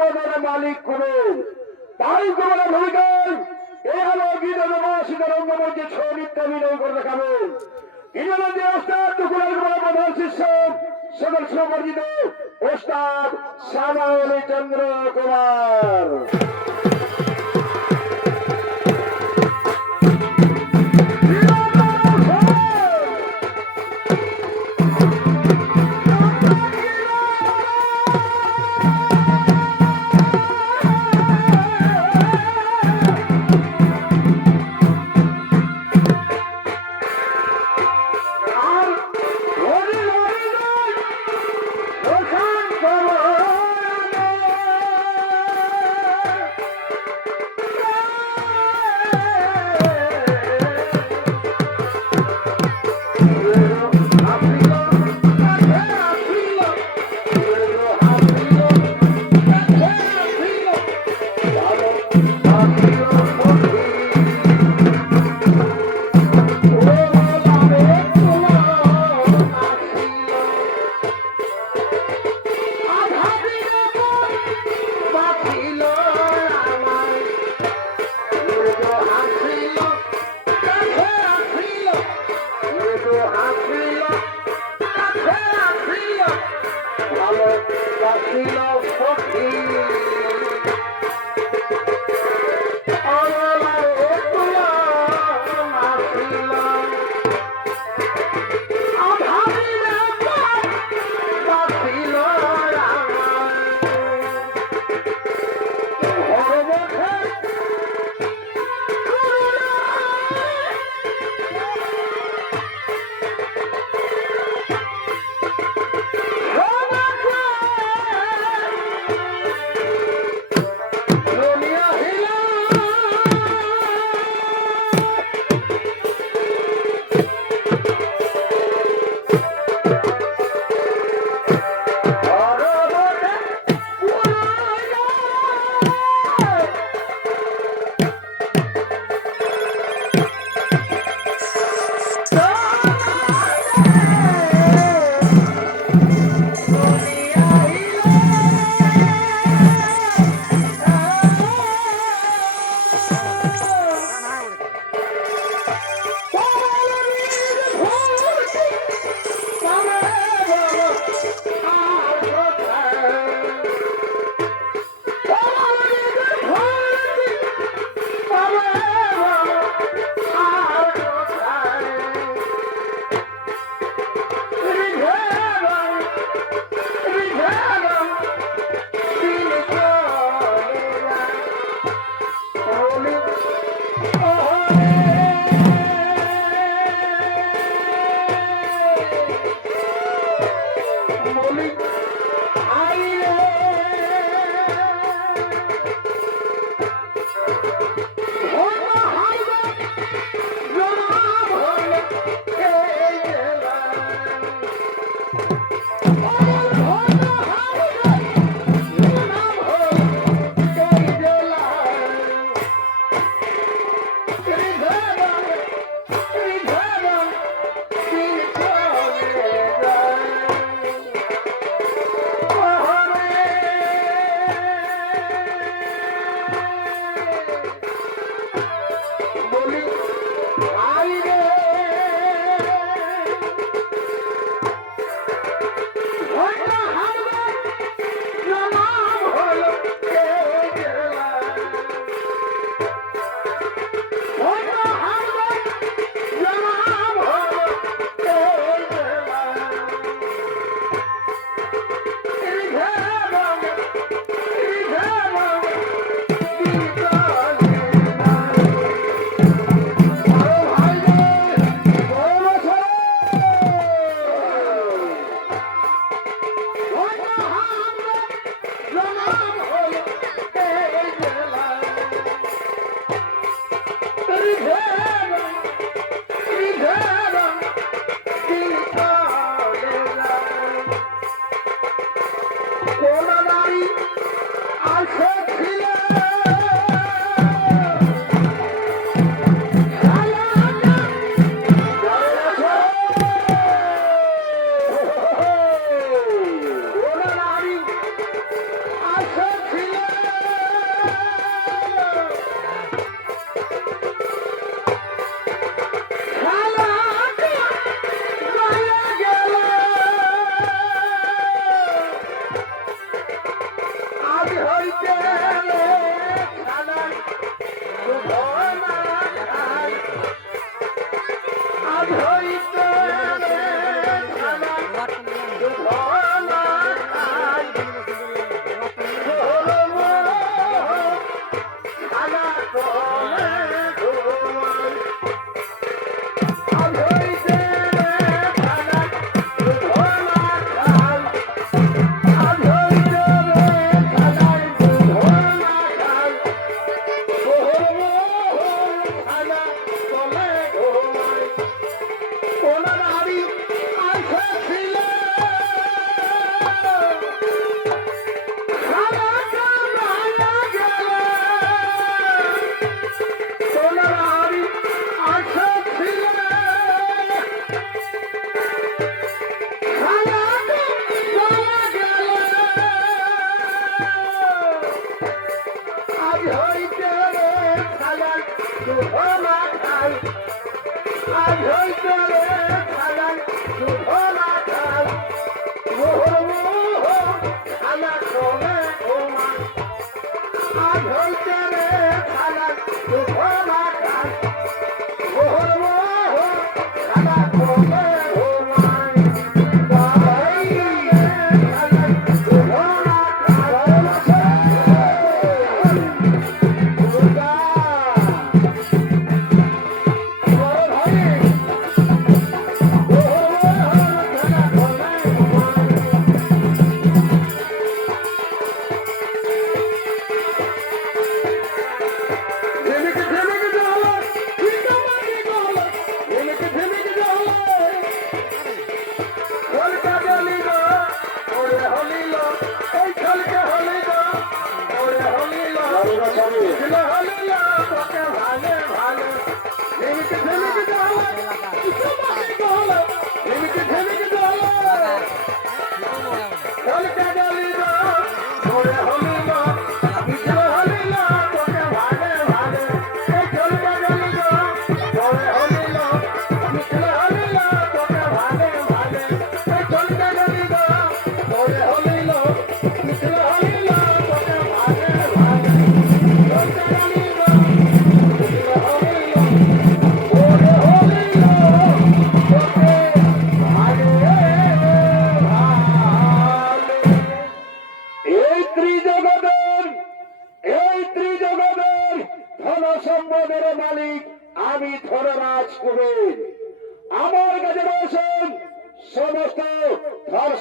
সম্পদের মালিক করুন। তাই করুন ভূমিকায় এই হলো গীত নবাসিত রঙ্গমঞ্চে সৌনিত্য অভিনয় করে দেখাবেন। ইংরেজি ওস্তাদ দুকুলের প্রধান শিষ্য সকল সুপরিচিত ওস্তাদ শ্যামল চন্দ্র কুমার।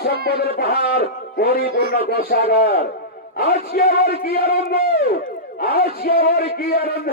সম্পদের পাহাড়, পরিপূর্ণ কোষাগার। আজকে আমার কি আনন্দ, আজকে আমার কি আনন্দ।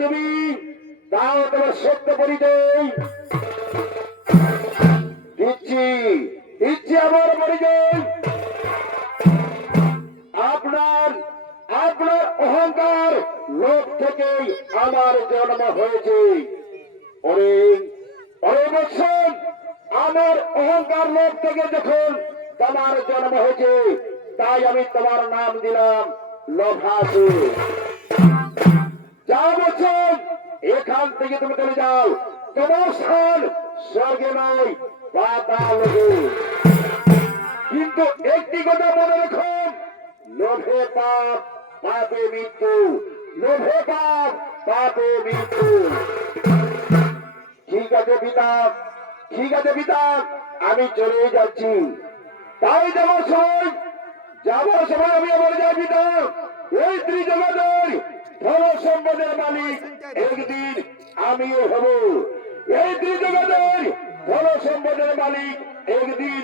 তুমি তাও তোমার সত্য পরিচয় দিচ্ছি, দিচ্ছি আমার পরিচয়। আপনার আপনার অহংকার লোভ থেকে আমার জন্ম হয়েছে। ওরে ওরে বৎসন, আমার অহংকার লোভ থেকে যখন তোমার জন্ম হয়েছে, তাই আমি তোমার নাম দিলাম লোভাসুর। যা বছর এখান থেকে তুমি চলে যাও, তোমার স্থান স্বর্গে নয় পাতালে। কিন্তু একটি কথা মনে রেখো, লোভে পাপ, পাপে মৃত্যু। লোভে পাপ, পাপে মৃত্যু। ঠিক আছে পিতা, ঠিক আছে পিতা, আমি চলে যাচ্ছি। তাই যাওয়ার সময় আমি বলে যাই পিতা, ওই ত্রিজগতের ধন সম্পদের মালিক একদিন আমিও হব। এই ত্রিজগতের ধন সম্পদের মালিক একদিন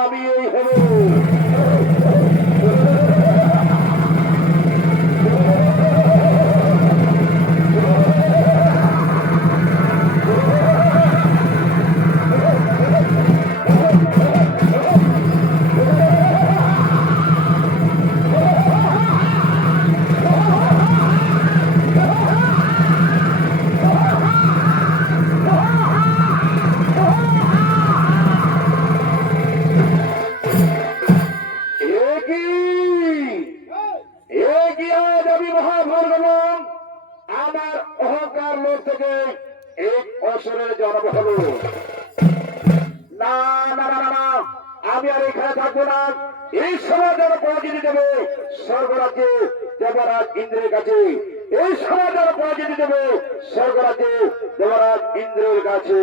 আমিও হব। আমার অহংকার লোভ থেকে এক অসুরের জন্ম হলো। না না না না, আমি আর এখানে থাকবো না। এই সমাজের পরাজিত দেবে স্বর্গরাজ্যে দেবরাজ ইন্দ্রের কাছে। এই সমাজের পরাজিত দেবে স্বর্গরাজ্যে দেবরাজ ইন্দ্রের কাছে।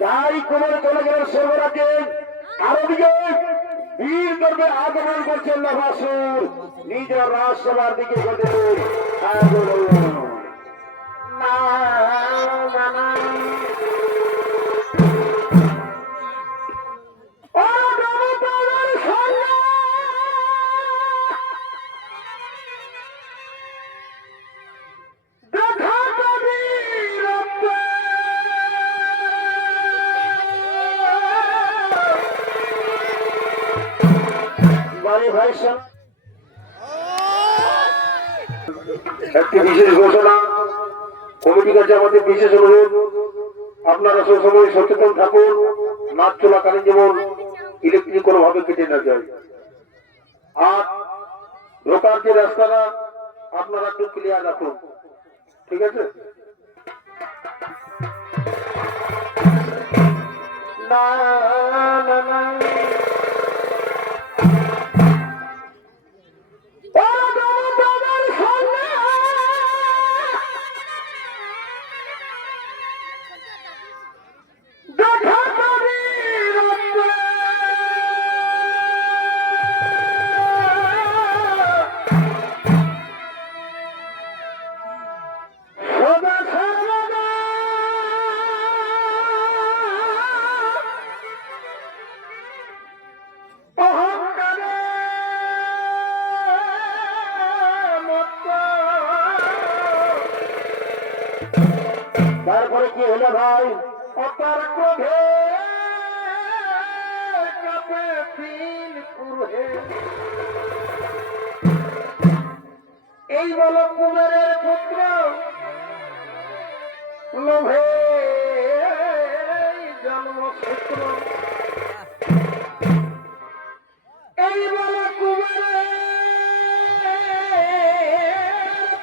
তাই কোমর চলে গেলেন স্বর্গরাজ্যে। আরো দিকে বীর গর্বে আগমন করছেন লোভাসুর, নিজের রাজসভার দিকে করতেছেন আগমন। একটি বিশেষ ঘোষণা, কমিটির কাছে আমাদের বিশেষ অনুরোধ, আপনারা সবসময় সচেতন থাকুন, নাচ চলাকালীন যেমন ইলেকট্রিক কোনোভাবে কেটে না যায়। আর ঢোকার যে রাস্তাটা আপনারা একটু ক্লিয়ার রাখুন, ঠিক আছে? না না না, তারপরে কি হলো ভাই? অপার ক্রোধে কাঁপে তিন পুরুষে। এই বলো কুমারের পুত্র, লোভে জন্মসূত্র। এই বলো কুমারের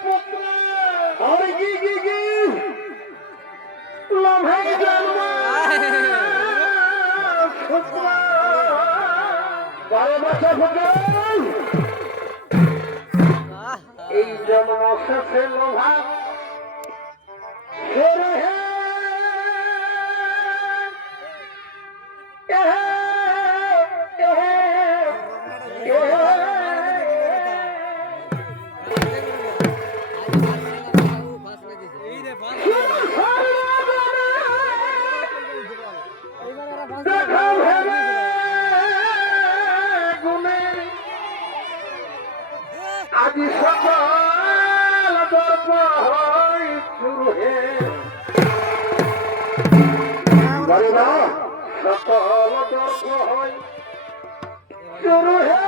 পুত্র, আর কি কি কি লোভে জন্ম সূত্র। বারে এই জন্ম শেষে লোভা হে আজি সকাল দর্প হয় শুরু হে সকাল দর্প হয় শুরু হে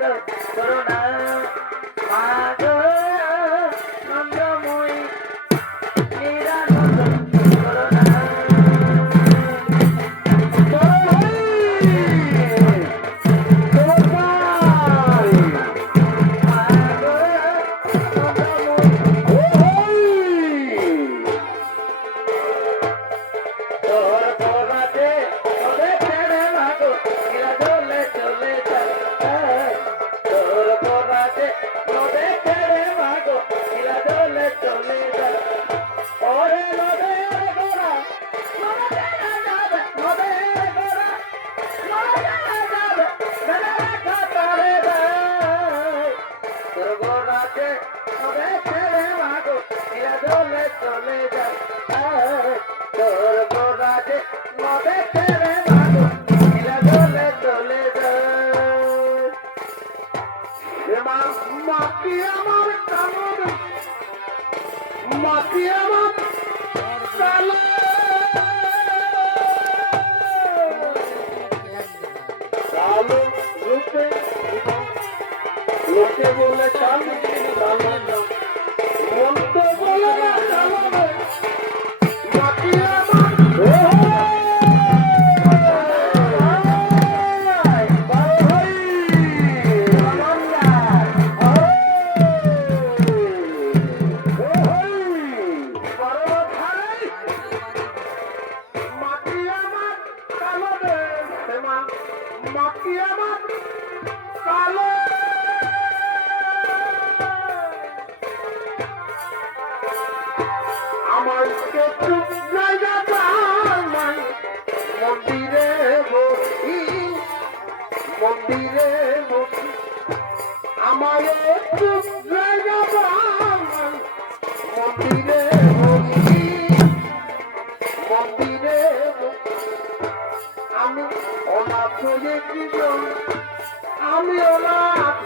নিরানন্দ করুণা মাগ নন্দময়ী নিরানন্দ করুণা লোকে বলে কালো মন তো বলে না কালো মাটি আমার মাটি আমার কালো আমার একটু জায়গা নাই মন্দিরে বসি মন্দিরে বসি আমার একটু জায়গা নাই মন্দিরে বসি মন্দিরে আমি অনাথ হয়েছিলাম আমি অনাথ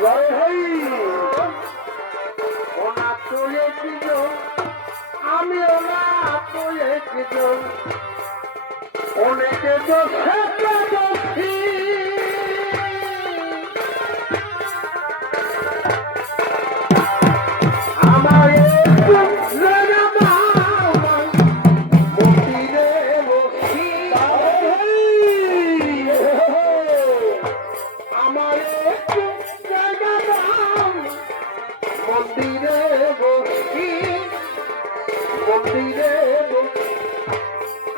অনাথ হয়েছিলাম আমি অনাথ হয়েছিলাম অনেকে দোষে দোষী আমার একটু জায়গা মন্দিরে বসি আমার একটু জায়গা মন্দিরে বসি মন্দিরে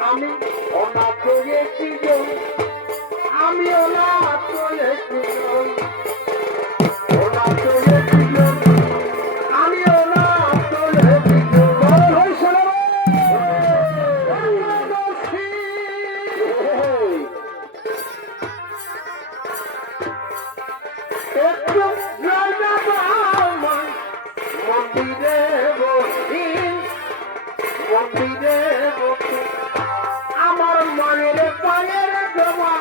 আমি অনাথ হয়েছিলাম আমি অনাথ হয়েছিলাম অনাথ হয়েছিলাম আমি অনাথ হয়েছিলাম একটু জায়গা মন্দিরে বসি মন্দিরে বসি আমার মনের পায়ের জমা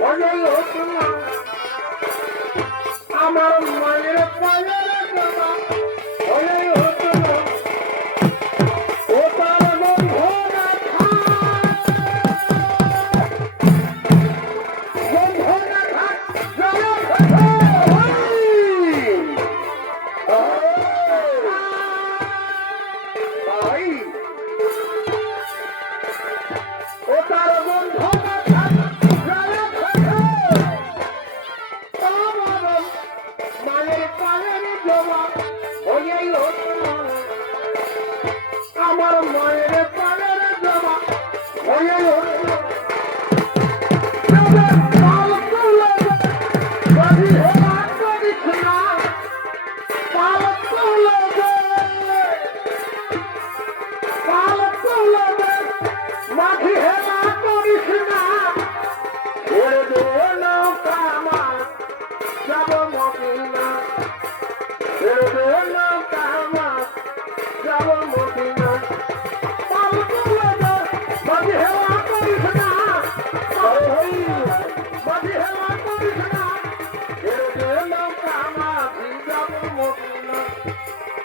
হয়ে উঠল আমার মনের পায়ের জমা হয়ে উঠল ও তার বন্ধনা ও তার বন্ধনা মায়ের পায়ের জমা হয়ে উঠল আমার মায়ের পায়ের জমা হয়ে উঠল মাঝি হেলা করিস না ছেড়ে দে নৌকা আমার যাব মদিনা ছেড়ে দে নৌকা আমার যাব মদিনা মাঝি হেলা করিস না মাঝি হেলা করিস না ছেড়ে দে নৌকা মাঝি যাব মদিনা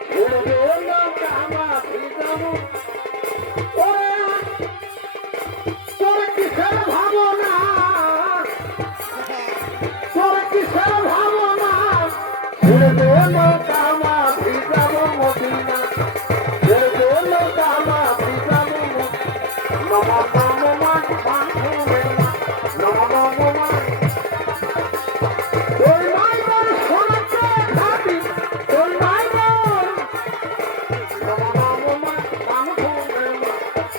ছেড়ে দে নৌকা মাঝি যাব তোর কিসের ভাবনা ছেড়ে দে নৌকা মাঝি যাব মদিনা ছেড়ে দে নৌকা মাঝি যাব নম নম মান মান নম নম মান তোর নাই বল সোনাকে খাবি তোর নাই বল নম নম মান মান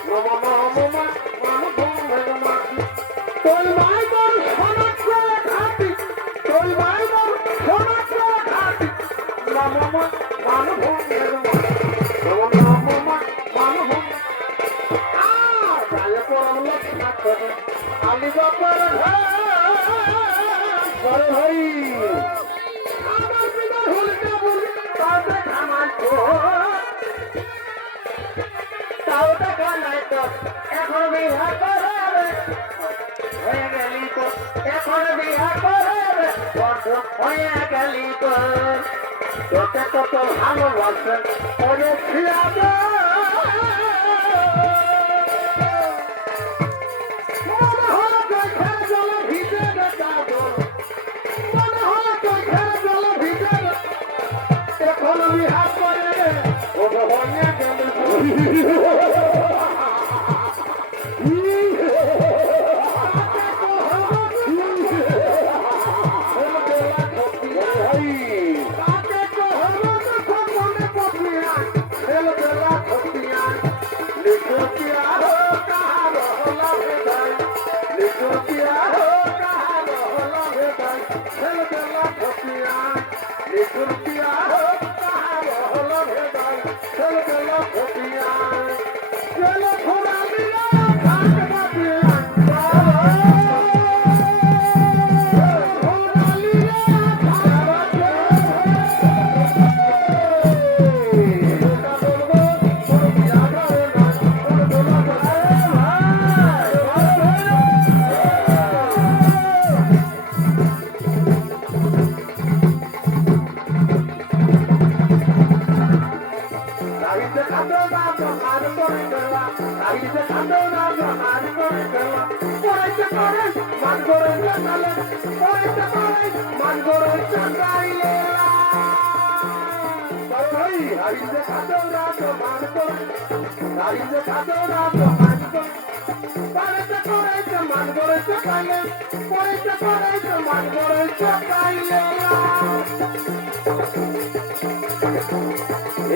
নম নম মান মান তোর নাই বল সোনাকে খাবি তোর নাই বল সোনাকে খাবি নম মান মান নম নম মান গায়ে পড়াম লক্ষ্মা করে আলি বাবার ঘর ভাই আমার বিনা হুলকা বলি তাতে খামার তাও টাকা নাই তো এখন বিহা করে হয়ে গেলি তো এখন বিহা করে হয়ে গেলি তো তোকে কত ভালোবাসেন ওরে ছিয়াবে মনে হয় চোখের জলে ভিজে যাবো মনে হয় চোখের জলে ভিজে এখন বিহা করে ও হয়ে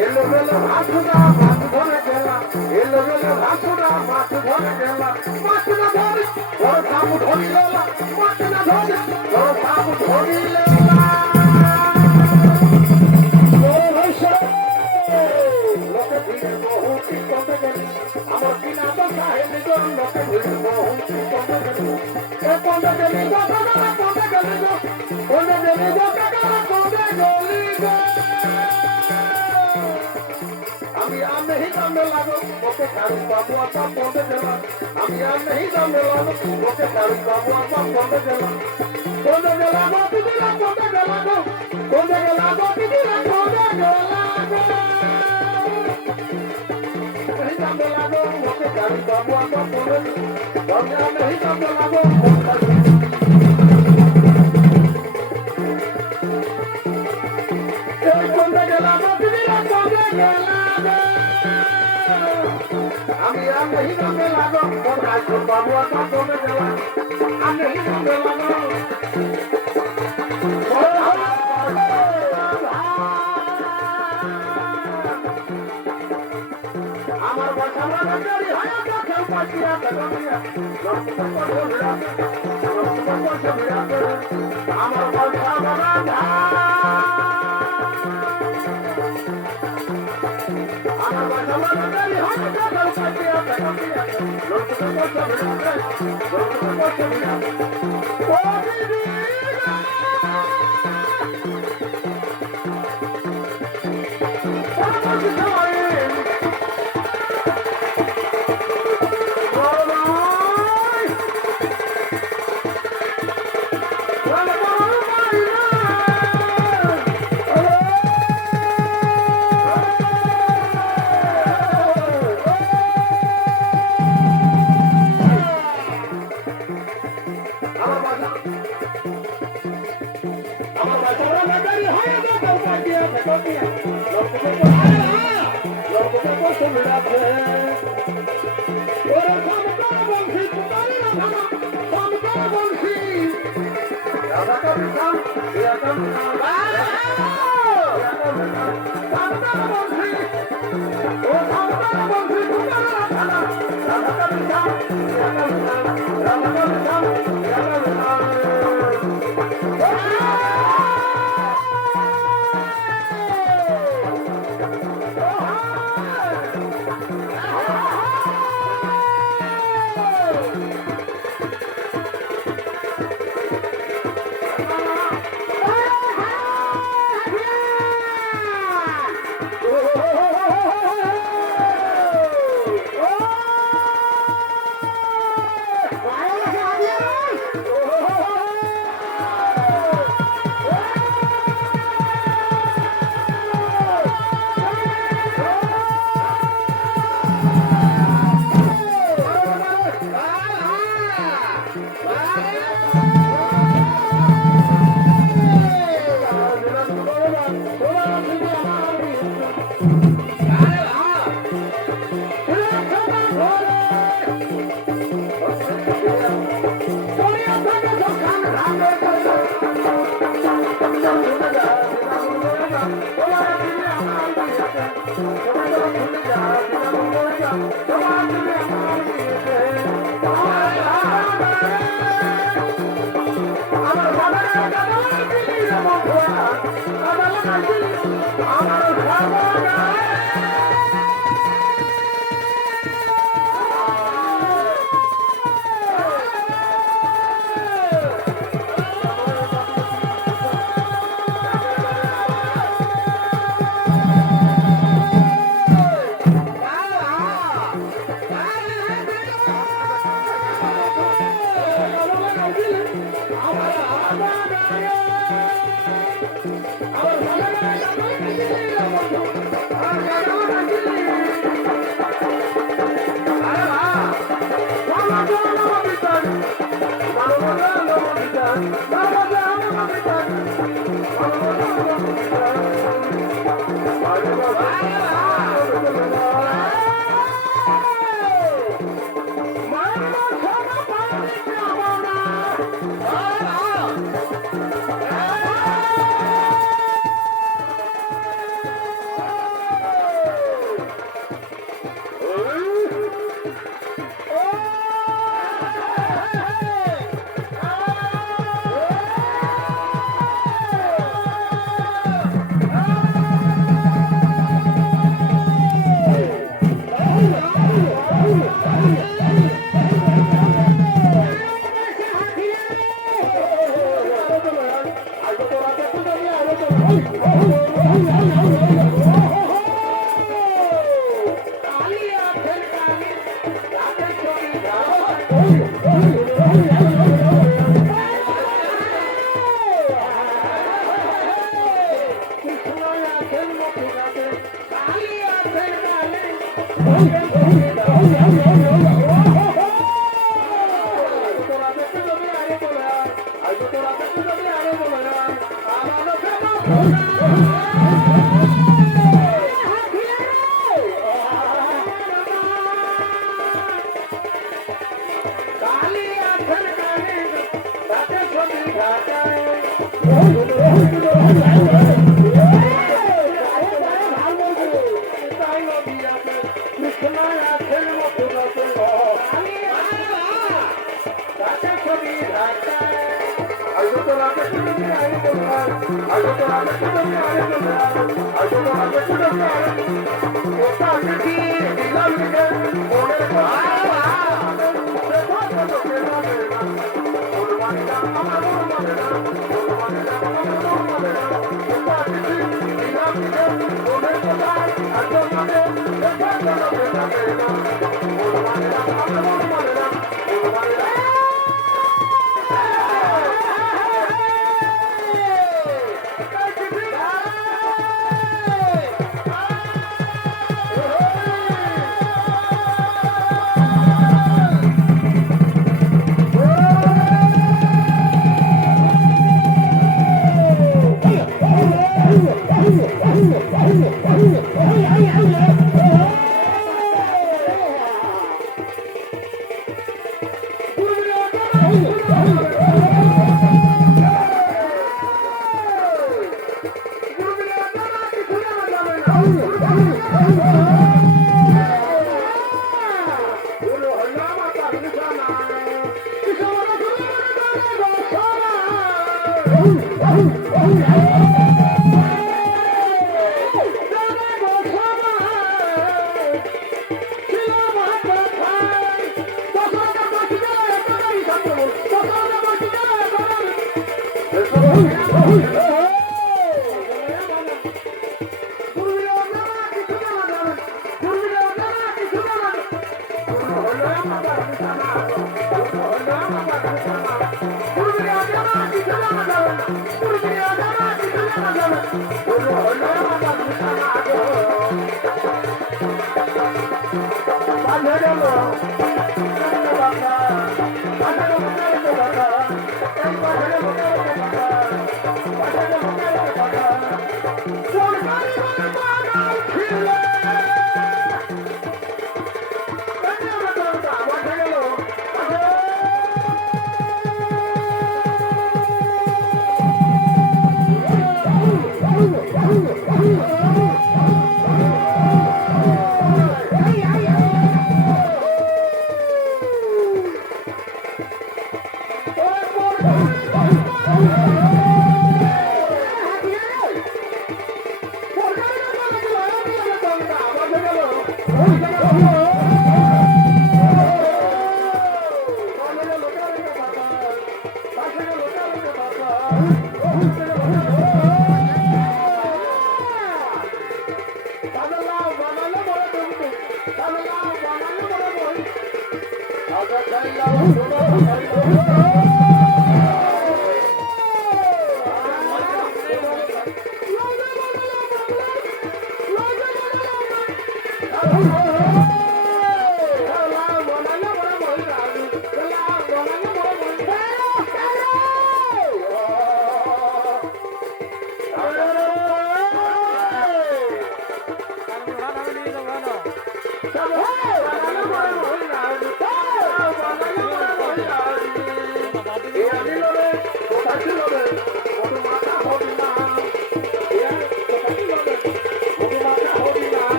এলো বেলো ভাসুরা মাছ ধরে গেলা এলো বেলো ভাসুরা মাছ ধরে গেলা মাছ না ধরে বড় সাপু ধরিলেলা মাছ না ধরে বড় সাপু ধরিলেলা লোকে ভিড়ে বহু কমে গেলে আমার কিনা তো সাহেব লোকে ভিড়ে বহু কমে গেলে এ কমে গেলি গো কমে গেলি গো কমে গেলি গো কমে গেলি গো আমি আর नहीं दमे लागो ओके कारू बाबू आपा पोंदे देला আমি আর नहीं दमे लागो ओके कारू बाबू आपा पोंदे देला गो दिदिला पोंदे देला गो दिदिला पोंदे देला गो नहीं दमे लागो ओके कारू बाबू आपा पोंदे আমি আর नहीं दमे लागो এই পোंदे देला गो दिदिला पोंदे देला আমি আর नहीं दमे लागो कारू बाबू आपा पोंदे देला আমি नहीं दमे लागो আমার বর্ষা বাগান হয় খেল পাঠিয়া বেগমিয়া আমার বর্ষা বাগান আমার বর্ষা বাগান হয় খেল পাঠিয়া বেগমিয়া ও দিদি সবাই তোরা নাগারি হয়ে যা তোমরা দিয়ে ফেটো দিয়ে লোককে পছন্দ রাখে ওরা সমতল বংশী তোমারই না সমতল বংশী রাধা কবিতা ইয়া কবিতা সমতল বংশী ও সমতল বংশী তোমারই না রাধা কবিতা ইয়া কবিতা রাধা কবিতা ইয়া কবিতা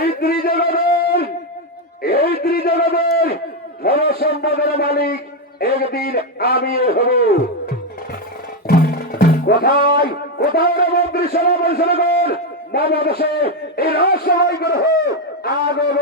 এই সেদিন আমি হব। কোথায় কোথায় মন্ত্রী সভা পরিচালক বাংলাদেশে এই রহস্যময় গ্রহ আগমন।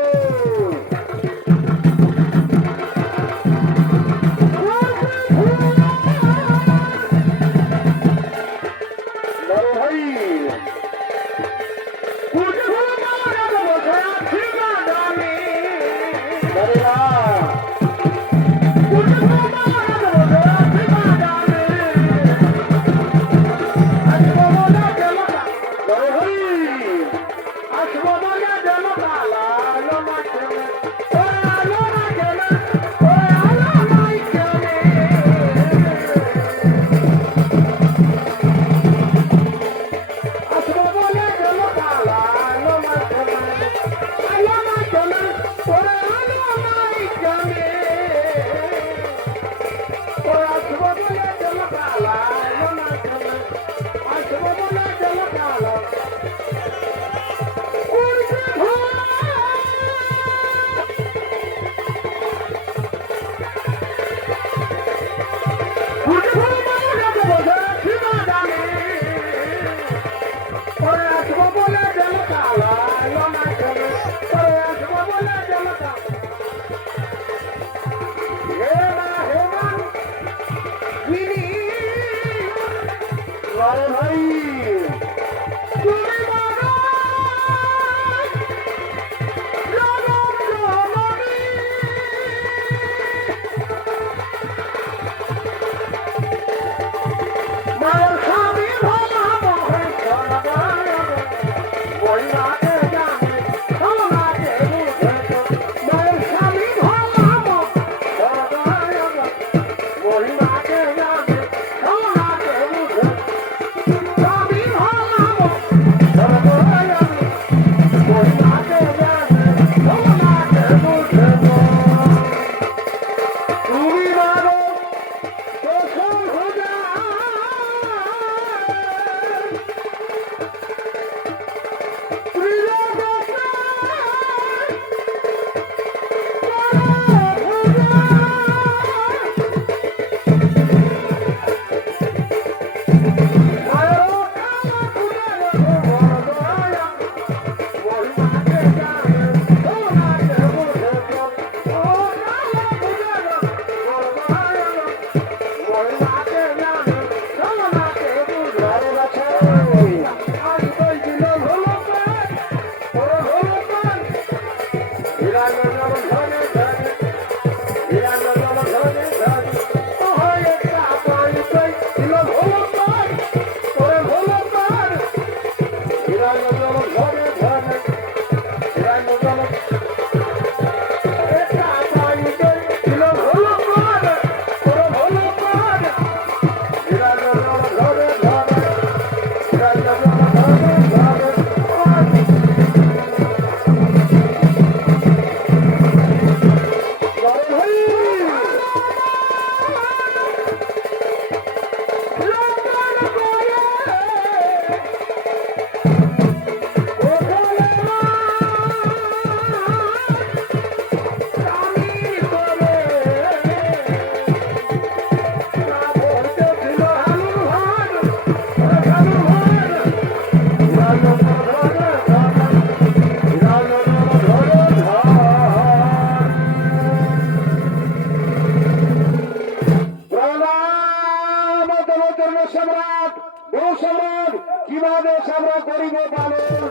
সম্রাট বহু সম্রাট কিভাবে সম্রাট গরিবে পালন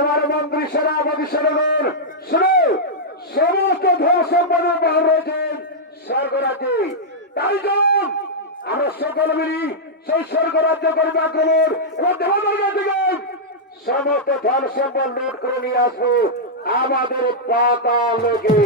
আমার মন্ত্রী সেনাপতি সেনাগণ শুনো, সমস্ত ধন সম্পদের পাহাড় রয়েছে স্বর্গরাজ্যে। তাই জন্য আমরা সকল মিলি সেই স্বর্গরাজ্য করবে আক্রমণ এবং দেবতার থেকে সমস্ত ধন সম্পদ লুট করে নিয়ে আসবো আমাদের পাতালকে।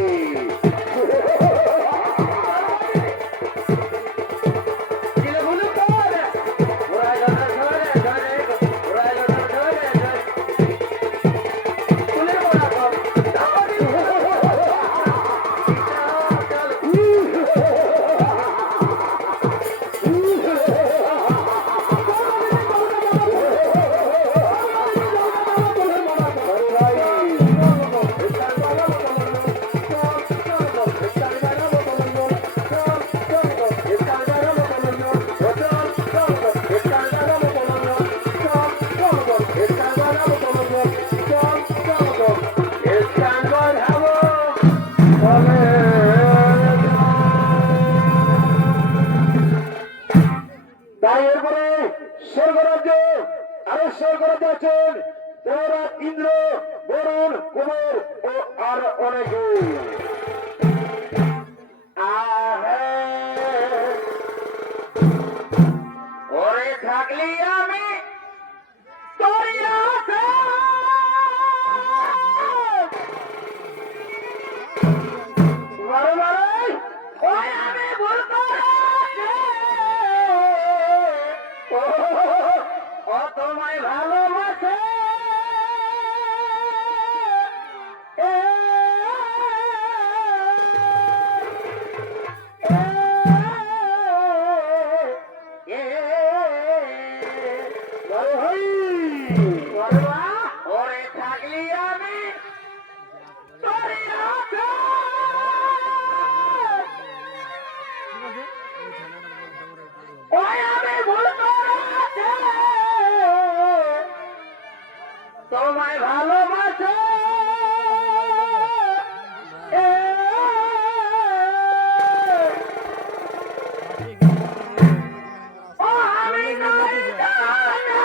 আছেন দেবরাজ ইন্দ্র, বরুণ, কুমার ও আর অনেকে। আহে ওরে থাকলি আমি তোরই আশা বারে বারে ওই আমি ভুল করেছি ও তোমায় ভালোবাসে এ, এ, এ, বারে ভাই বলবা, ওরে থাকলি আমি তোরই আশা ওই আমি ভুল করেছি তোমায় ভালোবাসে এ, ও আমি নই জানে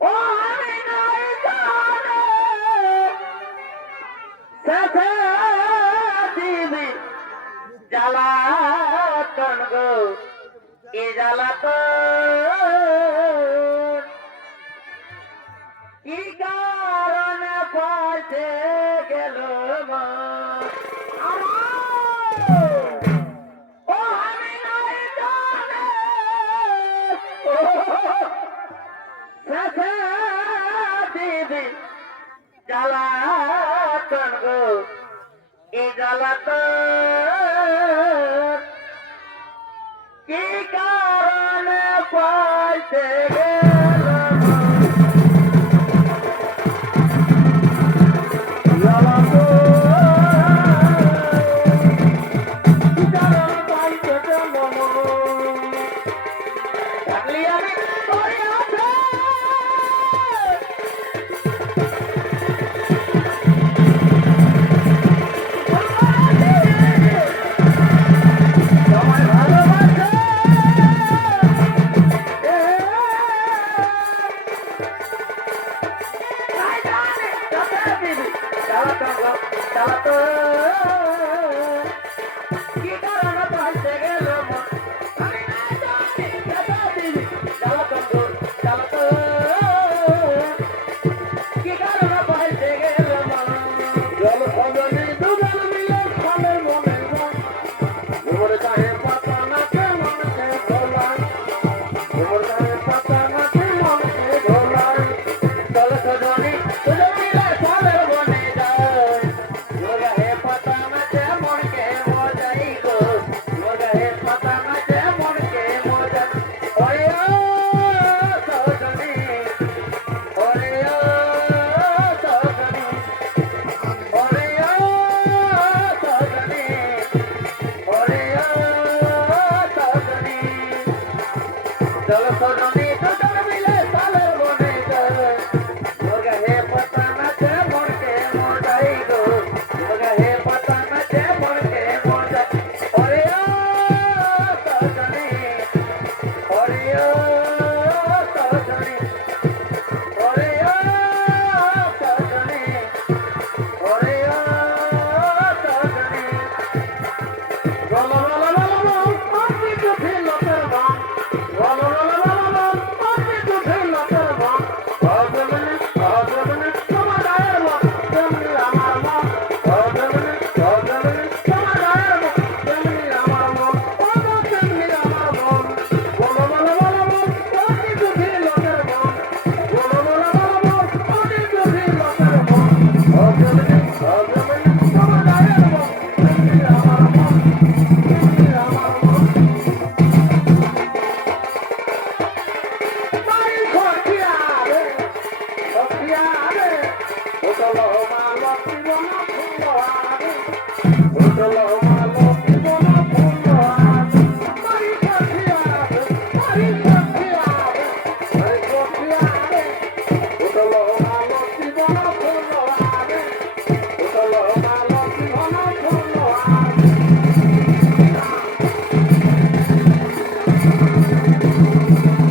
ও আমি নই জানে শেষে দিবি জ্বালাতন গো এ জ্বালাতন কি কারণে পৌঁছে গেল মা ও আমি নই জানে শেষে দিবি জ্বালাতন গো এ জ্বালাতন কি কারণে পৌঁছে গেল মা থাকলি আমি তোরই আশা তোমায় ভালোবাসে এ, নাই জানে শেষে দিবি জ্বালাতন গো জ্বালাতন কি কারণে পৌঁছে গেল মা আমি নাই জানি শেষে দিবি জ্বালাতন গো জ্বালাতন কি কারণে পৌঁছে গেল মা জল খঞ্জনি দুজন মিলে খালের মনে যায় ঘুমর গায়ে পাতা নাচে মনকে ভোলায় ঘুমর গায়ে পাতা নাচে মনকে ভোলায় চল সজনী তুজো মিলে সালের বনে যায় যোগা হে পাতা নাচে মনকে মজাই গো যোগা হে পাতা নাচে মনকে মজাই ওরে ও সজনী ওরে ও সজনী ওরে ও সজনী ওরে ও সজনী চল সজনী দুজন মিলে সালের বনে যায় যোগা হে পাতা নাচে মনকে মজাই গো যোগা হে পাতা নাচে মনকে মজাই ওরে ও সজনী ওরে ও সজনী ওরে ও সজনী ওরে ও সজনী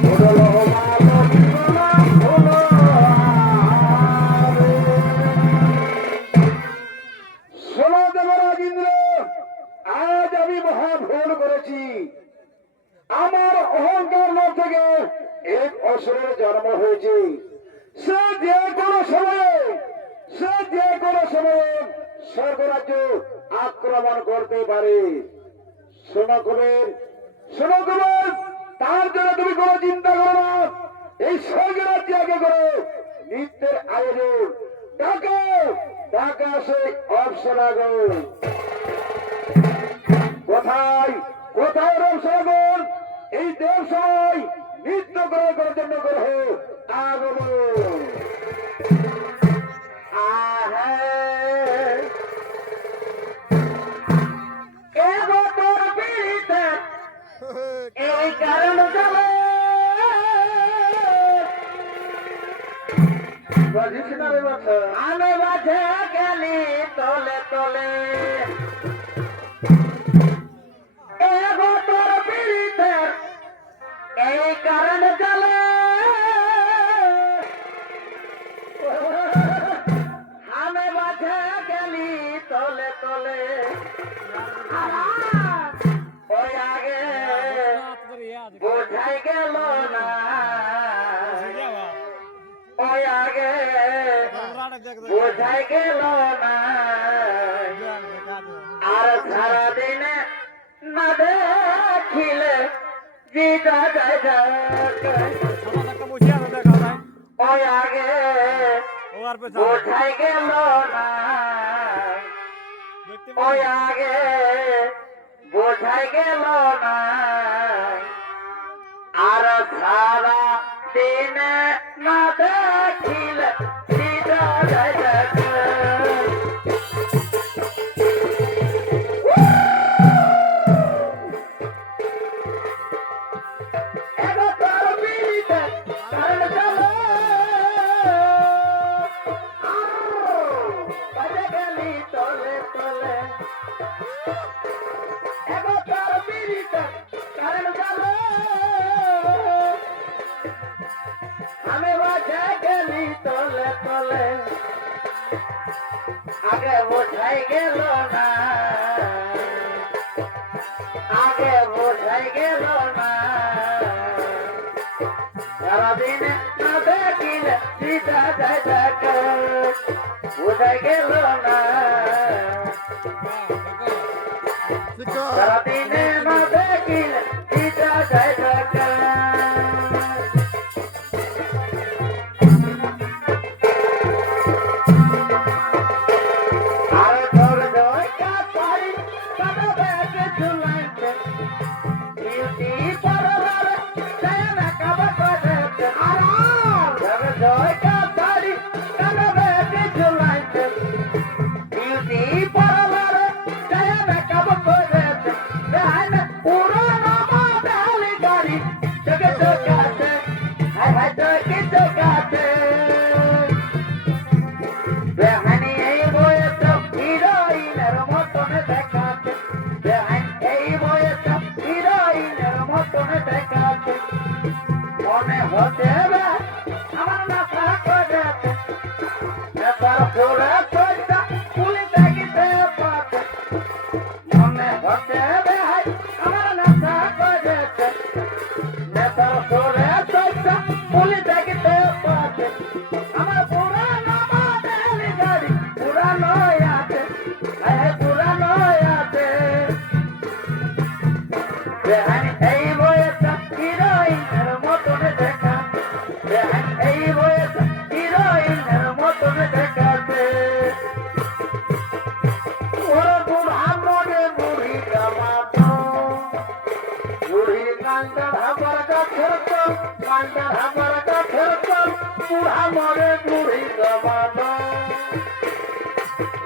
Udalo শরীরে জন্ম হয়েছে, সে যে কোনো সময়ে স্বর্গরাজ্য আক্রমণ করতে পারে। শোনো কুবের, তার জন্য তুমি কোনো চিন্তা করো না। এই স্বর্গরাজ্য আগে করো, নিত্যের আয়োজন টাকা সেই অপসরাগণ কোথায় রবসাগর এই দেব সময় নৃত্য করার জন্য গ্রহ আগমন। এই কারণ আমি বাজে গেলি তলে তলে এগো তোর পীড়িতে এই কারণ চলে আমি বাজে গেলি তলে তলে ওই আগে বোঝাই গেল না, ওই আগে বোঝাই গেল না, আর সারাদিনে না দেখিলে জিতা যায় ওই আগে বোঝাই গেল না, ওই আগে বোঝাই গেল না, আর সারা দিনে না দেখিলে জিতা যায়। আগে বোঝাই গেল না, আগে বোঝাই গেল না, সারাদিন না দেখিলে জিতা যায় থাকে, বোঝাই গেল না, সারাদিনে না দেখিলে জিতা যায় থাকে।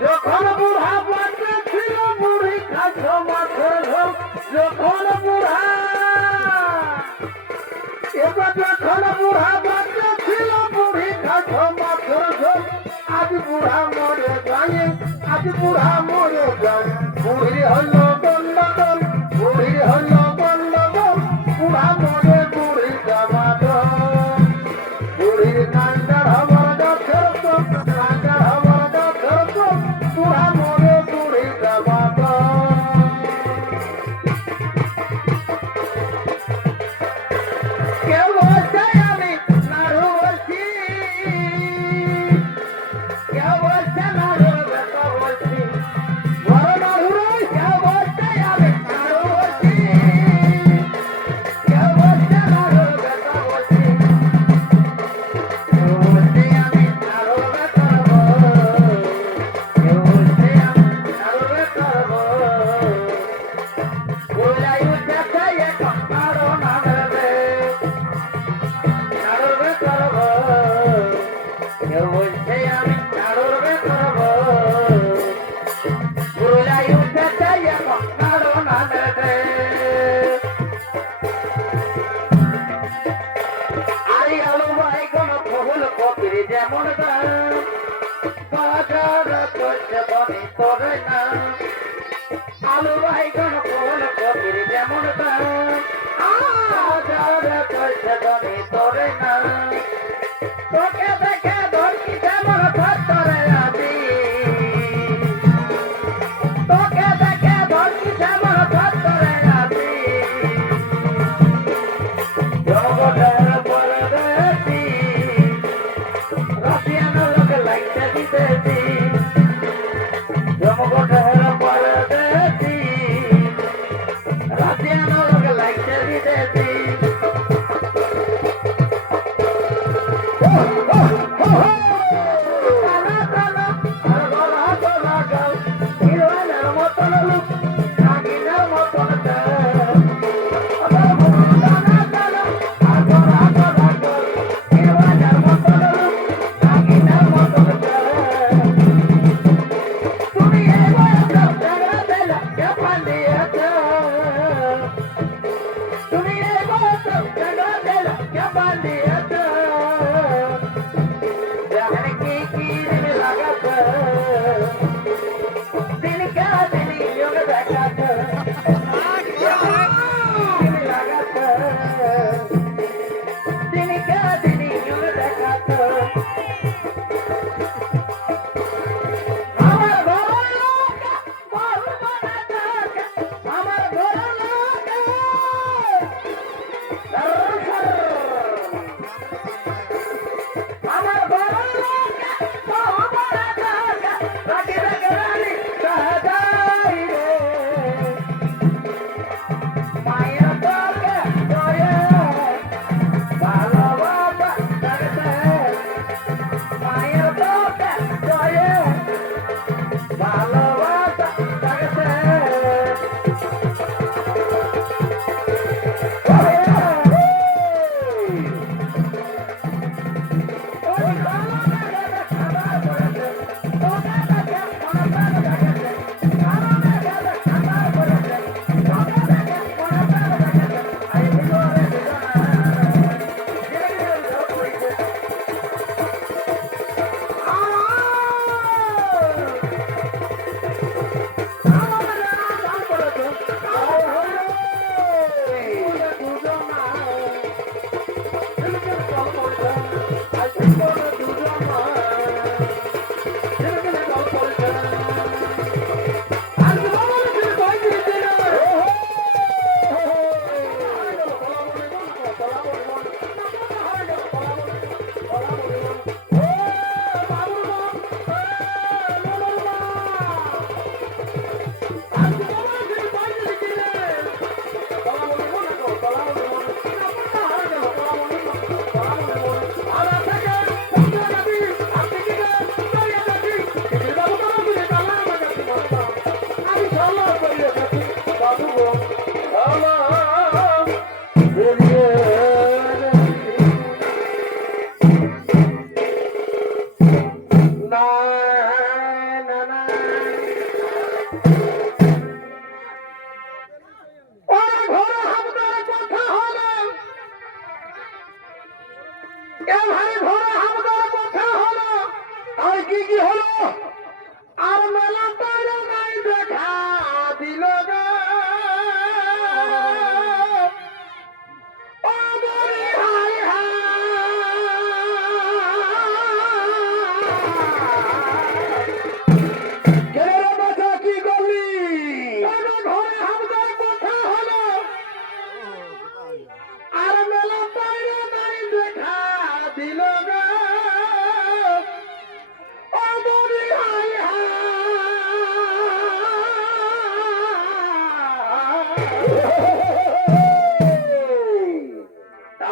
যখন বুড়া বাচ্চা ছিল বুড়ি খাচ্ছ মাছের ঝোল, যখন বুড়া এবার যখন বুড়া বাচ্চা ছিল বুড়ি খাচ্ছ মাছের ঝোল, আজ বুড়া মরে যায়, আজ বুড়া মরে যায়, বুড়ি হল গন্ডগোল, বুড়ি হল গন্ডগোল, বুড়া মরে বুড়ি জামাদল, বুড়ির কান্ডার হবার গাছের তো কান্ডার হবার গাছের তো বুড়া মরে বুড়ি জামাদল। কেউ বলছে আমি যেমন দাম বাজার চলছে বনে তোরে না আলু বাইগন ফুলকপির যেমন দাম বাজার চলছে বনে তোরে না তোকে দেখে ধরছি যেমন ভেতরে আমি তোকে দেখে ধরছি যেমন ভেতরে আমি জগতের পরদেশি রাশিয়ানো লোক লাইতে দিতেছি জগতের পরদেশি রাশিয়ানো লোক লাইতে দিতেছি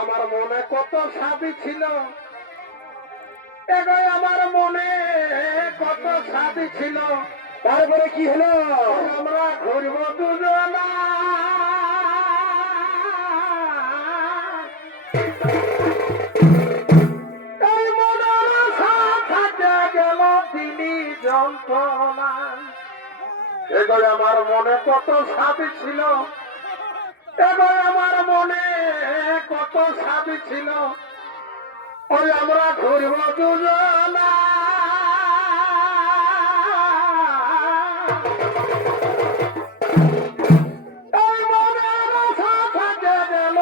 আমার মনে কত সাথী ছিল, এগোয় আমার মনে কত সাথী ছিল। তারপরে কি হলো? আমরা ঘুরব দুজনা, এই মনের সাথে গেল তিনি যন্ত্রণা। এগোয় আমার মনে কত সাথী ছিল, এগোয় আমার মনে কত সাথী ছিল। ওই আমরা ঘুরব দুজনা এই মনের আশা থাকে গেল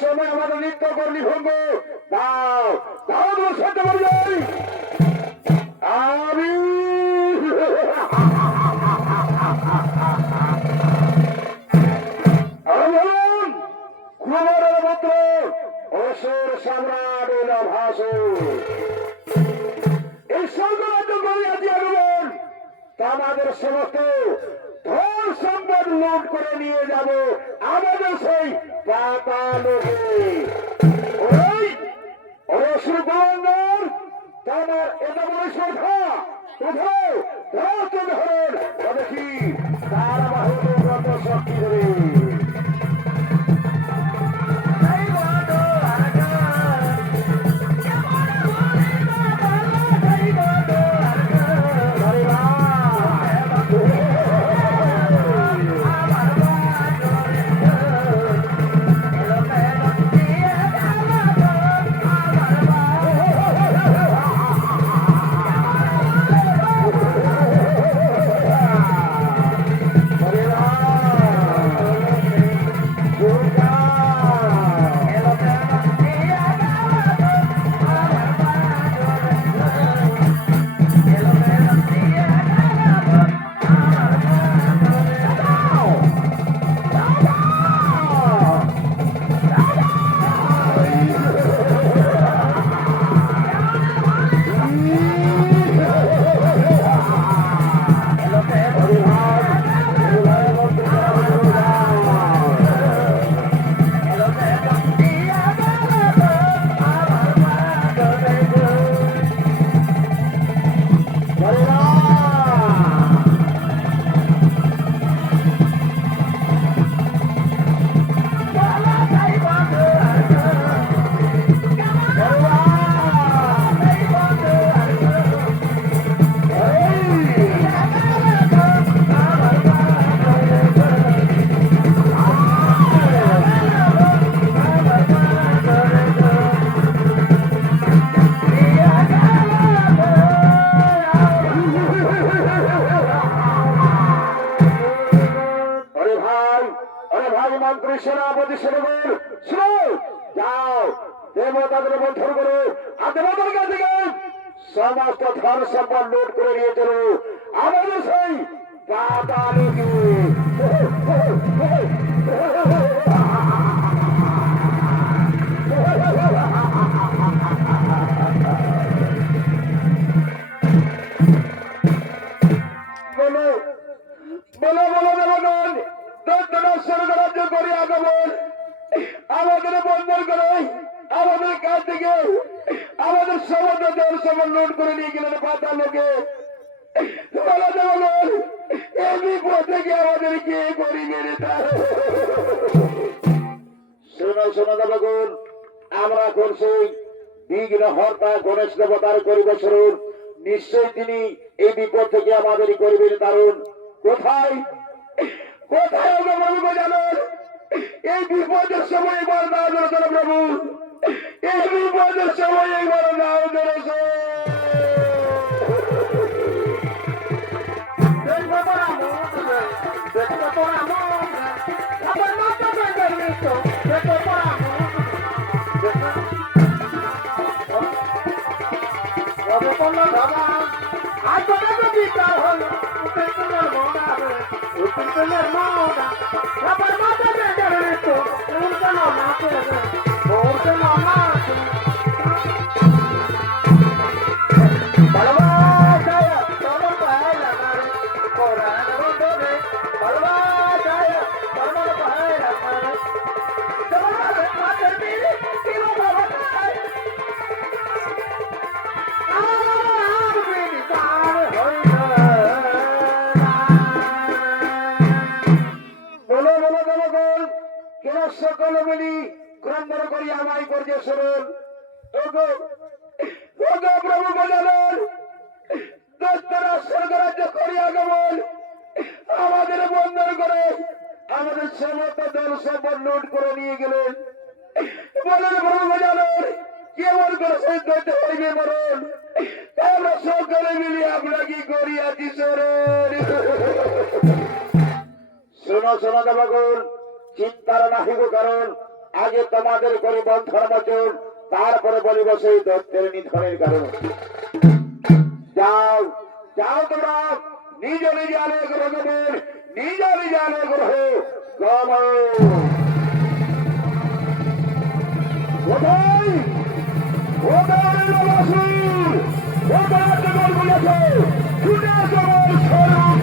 সময় আমাদের নৃত্য কর্মী ভঙ্গ দাও দাও তোমার সাথে বলি আমি কুমারের পুত্র অসুর সম্রাট ভাসুর এই স্বর্গরাজ্য করিয়া দিয়ে দেবেন আমাদের সমস্ত ধন সম্পদ লুট করে নিয়ে যাব আমাদের সেই পাতালোকে ওই অসুর গঙ্গার তোমার এটা বলে শ্রদ্ধা কোথাও ধরতে ধরেন দেখি তার বাহুদের কত শক্তি করে সেনাপতি সেনাগণ শুনো যাও দেবতাদের বন্ধন করো আর দেবতার কাছে সমস্ত ধন সম্পদ লুট করে নিয়ে চলো আমাদের সেই পাতালোকে বলো বলো বলো দেবগণ দত্তনাথ স্বর্গরাজ্য করে আগমন আমাদের বন্ধন করে আমাদের কাছ থেকে আমাদের সমস্ত জল সমান নোট করে নিয়ে গেলেন পাতা লোকে বলাতে বলুন এই বিপদ থেকে আমাদের কে করিবে রে শোনো শোনো দেবগুণ আমরা করছি বিঘ্ন হর্তা গণেশ দেবতার করিবে স্বরূপ নিশ্চয় তিনি এই বিপদ থেকে আমাদেরই করিবেন দারুণ কোথায় কোথায় হবে প্রভু জানেন এই বিপদের সময় একবার নাও ধরেছেন প্রভু এই বিপদের সময় একবার নাও ধরেছেন সকলে মিলি ক্রন্দন করি আমায় করছে শুনুন প্রভু বলেন স্বর্গরাজ্য করিয়া গমন আমাদের বন্ধন করে আমাদের সমস্ত দল সম্পদ লুট করে নিয়ে গেলেন বলেন প্রভু জানেন কেমন করে সেই দৈত্য হইবে মরণ আমরা সকলে মিলি আমরা কি করিয়াছি শোনো শোনো দেবগুণ চিন্তার নাহিব কারণ আগে তোমাদের করে বন্ধন বচন তারপরে বলিব সেই দত্তের নিধনের কারণ যাও যাও তোমরা নিজ নিজ আলোক রগমের নিজ নিজ আলোক রহ গম কোথায় কোথায় নবাসুর কোথায় জগৎ বলেছে ছুটে জগৎ স্বরূপ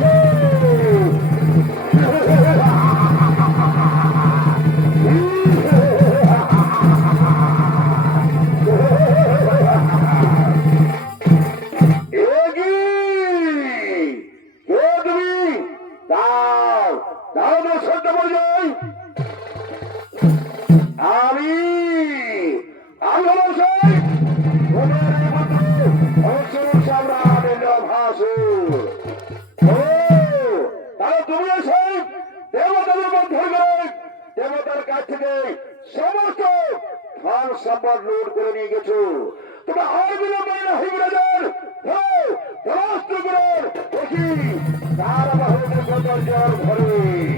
সমস্ত ধন সম্পদ লুট করে নিয়ে গেছো তোমরা আর বিলম্ব হিমরাজার দেখি তার বাহুদের জল ভরে